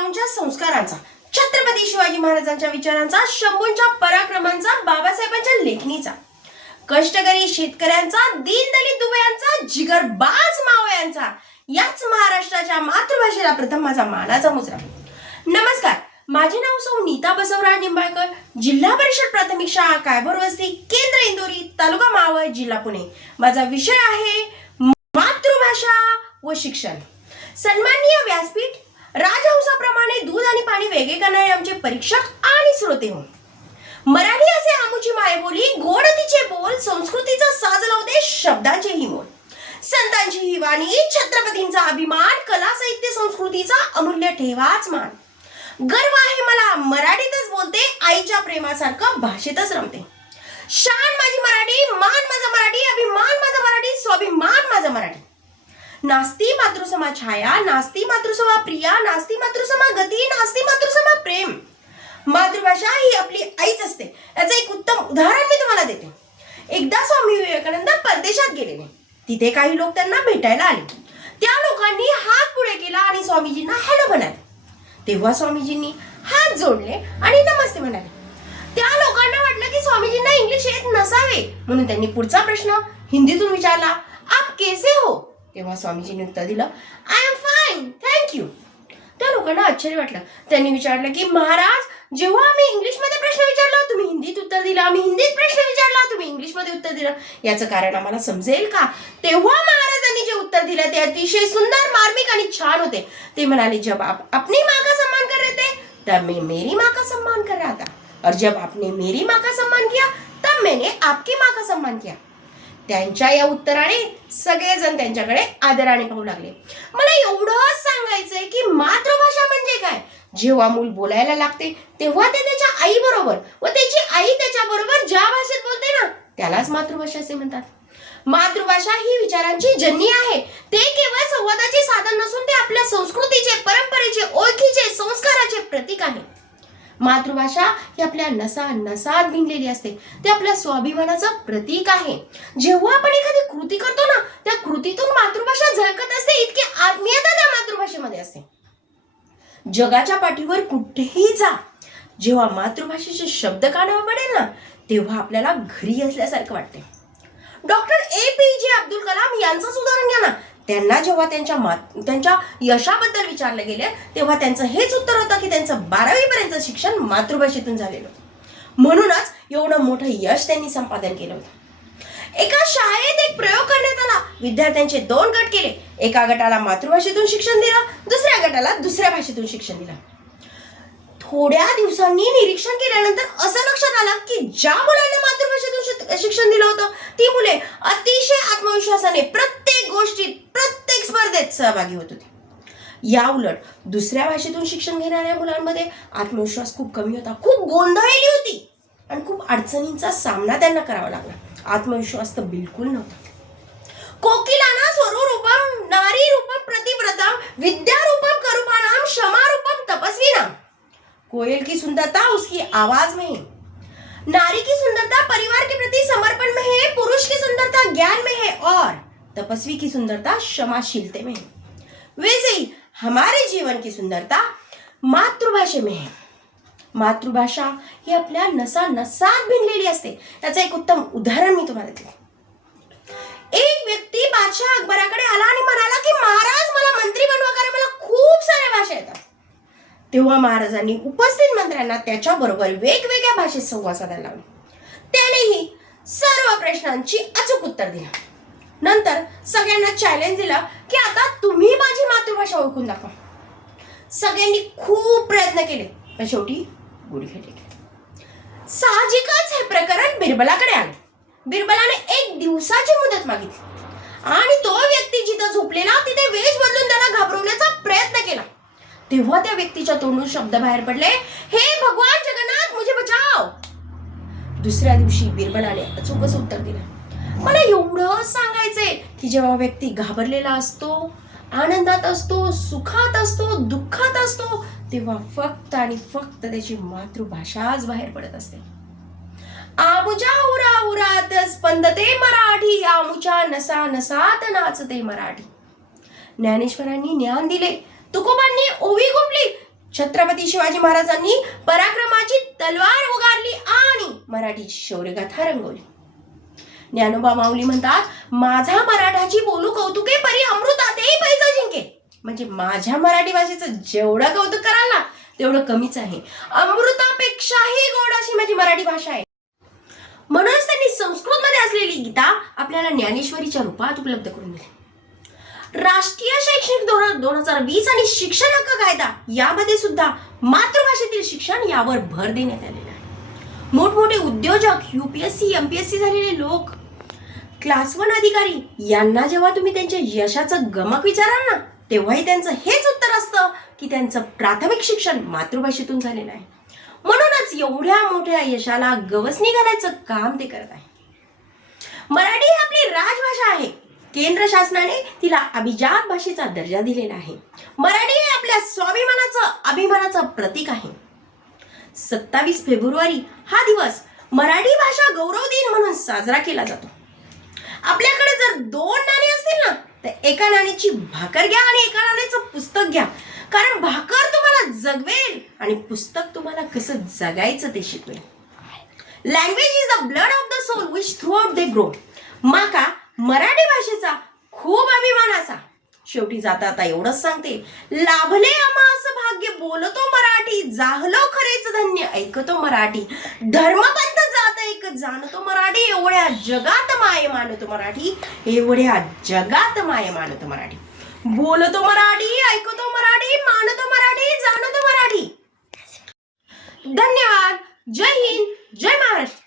जिजाऊंच्या संस्कारांचा, छत्रपती शिवाजी महाराजांच्या विचारांचा, शंभूंच्या पराक्रमांचा, बाबासाहेबांच्या लेखणीचा, कष्टकरी शेतकऱ्यांचा, दीनदलित दुबळ्यांचा, जिगरबाज मावळ्यांचा, याच महाराष्ट्राच्या मातृभाषेला प्रथम माझा मानाचा मुजरा. नमस्कार, माझे नाव सौ नीता बसवराज निंबाळकर, जिल्हा परिषद प्राथमिक शाळा कायभोर वस्ती, केंद्र इंदोरी, तालुका मावळ, जिल्हा पुणे. माझा विषय आहे मातृभाषा व शिक्षण. सन्माननीय व्यासपीठ, राजहंसाप्रमाणे दूध आणि पाणी वेगळे करणारे आमचे परीक्षक आणि श्रोते हो. मराठी असे आमुची मायबोली, गोड तिचे बोल, संस्कृतीचा साज लावते शब्दांचे ही मोल. संतांची ही वाणी, छत्रपतींचा अभिमान, कला साहित्य संस्कृतीचा अमूल्य ठेवाच मान. गर्व आहे मला, मराठीतच बोलते, आईच्या प्रेमासारखं भाषेतच रमते. शान माझी मराठी, मान माझा मराठी, अभिमान माझा मराठी, स्वाभिमान माझा मराठी. नास्ती मातृसमा छाया, नास्ती मातृसमा प्रिया, नास्ती मातृसमा गती, नास्ती मातृसमा प्रेम. मातृभाषा ही आपली आईच असते. याचं एक उत्तम उदाहरण मी तुम्हाला देते. एकदा स्वामी विवेकानंद परदेशात गेलेले. तिथे काही लोक त्यांना भेटायला आले. त्या लोकांनी हात पुढे केला आणि स्वामीजींना हॅलो म्हणाले. तेव्हा स्वामीजींनी हात जोडले आणि नमस्ते म्हणाले. त्या लोकांना वाटलं की स्वामीजींना इंग्लिश येत नसावे, म्हणून त्यांनी पुढचा प्रश्न हिंदीतून विचारला, आप कैसे हो? तेव्हा स्वामीजींनी उत्तर दिलं, आय एम फाईन, थँक्यू. त्या लोकांना आश्चर्य वाटलं. त्यांनी विचारलं की महाराज, जेव्हा आम्ही इंग्लिशमध्ये प्रश्न विचारला तुम्ही हिंदीत उत्तर दिलं, आम्ही हिंदीत प्रश्न विचारला तुम्ही इंग्लिशमध्ये उत्तर दिलं, याचं कारण आम्हाला समजेल का? तेव्हा महाराजांनी जे उत्तर दिलं ते अतिशय सुंदर, मार्मिक आणि छान होते. ते म्हणाले, जब आप अपनी माँ का सम्मान कर रहे थे तब मैं मेरी माँ का सम्मान कर रहा था, और जब आपने मेरी माँ का सम्मान किया तब मैंने आपकी माँ का सम्मान किया. त्यांच्या या उत्तराने सगळेजण त्यांच्याकडे आदराने पाहू लागले. मला एवढंच सांगायचंय की मातृभाषा म्हणजे काय. जेव्हा मूल बोलायला लागते तेव्हा ते त्याच्या आई बरोबर व त्याची आई त्याच्या बरोबर ज्या भाषेत बोलते ना, त्यालाच मातृभाषा असे म्हणतात. मातृभाषा ही विचारांची जननी आहे. ते केवळ संवादाचे साधन नसून ते आपल्या संस्कृतीचे, परंपरेचे, ओळखीचे, संस्काराचे प्रतीक आहे. मातृभाषा ही आपल्या नसा नसात भिनलेली असते. ते आपल्या स्वाभिमानाचं प्रतीक आहे. जेव्हा आपण एखादी कृती करतो ना, त्या कृतीतून मातृभाषा झळकत असते. इतकी आत्मीयता त्या मातृभाषेमध्ये असते. जगाच्या पाठीवर कुठेही जा, जेव्हा मातृभाषेचे शब्द कानावर पडेल ना, तेव्हा आपल्याला घरी असल्यासारखं वाटते. डॉक्टर APJ अब्दुल कलाम यांचंच उदाहरण घ्या ना. त्यांना जेव्हा त्यांच्या यशाबद्दल विचारलं गेले तेव्हा त्यांचं हेच उत्तर होतं की त्यांचं 12वी पर्यंत शिक्षण मातृभाषेतून झालेलं. म्हणूनच एवढं मोठं यश त्यांनी संपादन केलं होतं. एका शाळेत एक प्रयोग करण्यात आला. विद्यार्थ्यांचे 2 गट केले. एका गटाला मातृभाषेतून शिक्षण दिलं, दुसऱ्या गटाला दुसऱ्या भाषेतून शिक्षण दिलं. थोड्या दिवसांनी निरीक्षण केल्यानंतर असं लक्षात आलं की ज्या मुलांना मातृभाषेतून शिक्षण दिलं होतं ती मुले अतिशय आत्मविश्वासाने प्रत्येक गोष्टीत, प्रत्येक स्पर्धेत सहभागी होत होती. या उलट दुसऱ्या भाषेतून शिक्षण घेणाऱ्या मुलांमध्ये आत्मविश्वास खूप कमी होता, खूप गोंधळलेली होती आणि खूप अडचणींचा सामना त्यांना करावा लागला. आत्मविश्वास तर बिलकुल नव्हता. कोकिलाना स्वरूपम नारी रूपम प्रतिव्रतम विद्यारूपम करूपानाम क्षमारूपम तपस्विनाम. कोयल की सुंदरता उसकी आवाज में है, नारी की सुंदरता परिवार के प्रति समर्पण में है, पुरुष की सुंदरता ज्ञान में है और तपस्वी की सुंदरता क्षमाशीलते में है. वैसे ही हमारे जीवन की सुंदरता मातृभाषे में है. मातृभाषा ही आपल्या नसा नसात भिनलेली असते. त्याचं एक उत्तम उदाहरण मी तुम्हाला देते. एक व्यक्ती बादशाह अकबराकडे आला आणि म्हणाला की महाराज, मला मंत्री बनवा, कारण मला खूप साऱ्या भाषा येतात. तेव्हा महाराजांनी उपस्थित मंत्र्यांना त्याच्याबरोबर वेगवेगळ्या भाषेत संवाद साधायला लावले. त्यानेही सर्व प्रश्नांची अचूक उत्तर दिलं. नंतर सगळ्यांना चॅलेंज दिला की आता तुम्ही माझी मातृभाषा ओळखून दाखवा. सगळ्यांनी खूप प्रयत्न केले पण शेवटी गुढी फेकली. साहजिकच हे प्रकरण बिरबलाकडे आले. बिरबलाने 1 दिवसाची मुदत मागितली आणि तो व्यक्ती जिथं झोपलेला तिथे वेश बदलून त्याला घाबरवण्याचा प्रयत्न केला. तेव्हा त्या व्यक्तीच्या तोंडून शब्द बाहेर पडले, हे भगवान जगन्नाथ मुझे बचाव. दुसऱ्या दिवशी बिरबलाने अचूकच उत्तर दिलं. मला एवढं सांगायचंय की जेव्हा व्यक्ती घाबरलेला असतो, आनंदात असतो, सुखात असतो, दुःखात असतो, तेव्हा फक्त आणि फक्त त्याची मातृभाषाच बाहेर पडत असते. आमुच्या उरा उरात स्पंदते मराठी, आमुच्या नसा नसात नाचते मराठी. ज्ञानेश्वरांनी ज्ञान दिले, तुकोबांनी ओवी गुंफली, छत्रपती शिवाजी महाराजांनी पराक्रमाची तलवार उगारली आणि मराठीची शौर्यगाथा रंगवली. ज्ञानोबा माऊली म्हणतात, माझा मराठाची बोलू कौतुके परी अमृतातेही पैजा जिंके. म्हणजे माझ्या मराठी भाषेचं जेवढं कौतुक कराल ना तेवढं कमीच आहे. अमृतापेक्षाही गोड अशी माझी मराठी भाषा आहे. म्हणूनच त्यांनी संस्कृत मध्ये असलेली गीता आपल्याला ज्ञानेश्वरीच्या रूपात उपलब्ध करून दिली. राष्ट्रीय शैक्षणिक धोरण 2020 आणि शिक्षण हक्क कायदा यामध्ये सुद्धा मातृभाषेतील शिक्षण यावर भर देण्यात आलेला आहे. मोठमोठे उद्योजक, UPSC MPSC झालेले लोक, क्लास 1 अधिकारी यांना जेव्हा तुम्ही त्यांच्या यशाचं गमक विचाराल ना तेव्हाही त्यांचं हेच उत्तर असतं की त्यांचं प्राथमिक शिक्षण मातृभाषेतून झालेलं आहे. म्हणूनच एवढ्या मोठ्या यशाला गवसणी घालायचं काम ते करत आहे. मराठी ही आपली राजभाषा आहे. केंद्र शासनाने तिला अभिजात भाषेचा दर्जा दिलेला आहे. मराठी हे आपल्या स्वाभिमानाचं, अभिमानाचं प्रतीक आहे. 27 फेब्रुवारी हा दिवस मराठी भाषा गौरव दिन म्हणून साजरा केला जातो. आपल्याकडे जर 2 नाणी असतील ना तर एका नाण्याची भाकर घ्या आणि एका नाण्याचं पुस्तक घ्या. कारण भाकर तुम्हाला जगवेल आणि पुस्तक तुम्हाला कसं जगायचं ते शिकवेल. Language is the blood of the soul which throughout they grow. माका मराठी भाषेचा खूप अभिमान असा. शेवटी जाता आता एवढंच सांगते, लाभले आम्हास भाग्य बोलतो मराठी, जाहलो खरेच धन्य ऐकतो मराठी, धर्मपंथ जात एक जाणतो मराठी, एवढ्या जगात माय मानतो मराठी, एवढ्या जगात माय मानतो मराठी, बोलतो मराठी, ऐकतो मराठी, मानतो मराठी, जाणतो मराठी. धन्यवाद. जय हिंद, जय महाराष्ट्र.